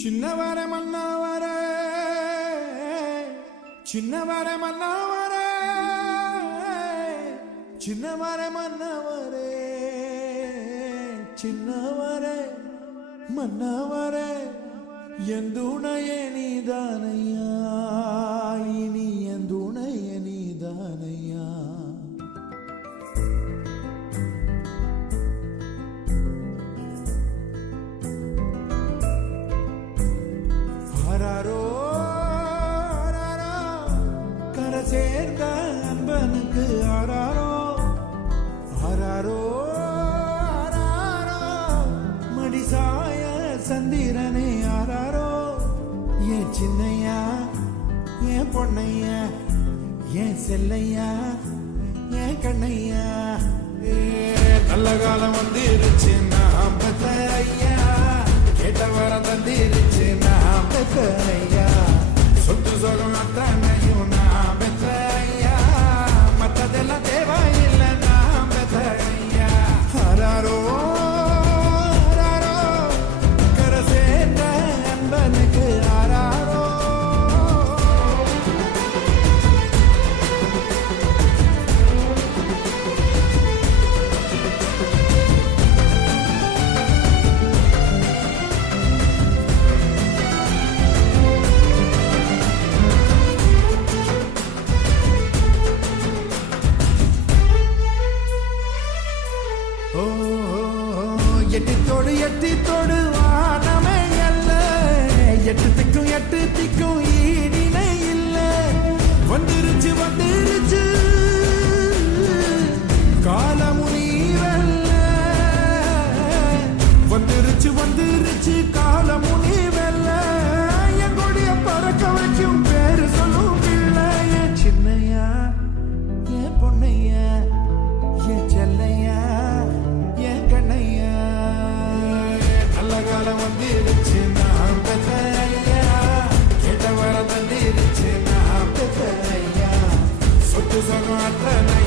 சின்னவர மன்னவர சின்னவர மன்னவர சின்னவர மன்னவரே சின்னவர மன்னவர எந்துணைய நீதானையா இனி எந்துணைய நீதானையா ஆராரோ ஆராரோ கரை சேர்ந்த அன்பனுக்கு ஆராரோ ஆராரோ ஆராரோ மடிசாய சந்திரனே ஆராரோ ஏன் சின்னையா ஏன் பொன்னையா ஏன் செல்லையா ஏன் கண்ணையா நல்ல காலம் வந்துருச்சு நான் பெத்த ஐயா கேட்ட வர தந்திருச்சு நான் பெத்த ஐயா சொத்து சொகம் அத்தனையும் நான் பெத்த ஐயா மற்றதெல்லாம் தேவையில்லை நான் பெத்த ஐயா ஆராரோ ஆராரோ கரை சேர்ந்த அன்பனுக்கு ஆராரோ எட்டித்தோடு வானமே அல்ல எட்டு திக்கும் ஈடினை இல்ல வந்துருச்சு காலமுனிவல்ல வந்துருச்சு காலமுனிவல்ல என் கொடிய பறக்க வைக்கும் பேரு சொல்லும் பிள்ளை என் சின்னையா என் பொன்னையா என் செல்லையா என் கண்ணையா நல்ல காலம் வந்துருச்சு நான் பெத்த ஐயா கேட்ட வர தந்திருச்சு நான் பெத்த ஐயா சொத்து சொகம் அத்தனை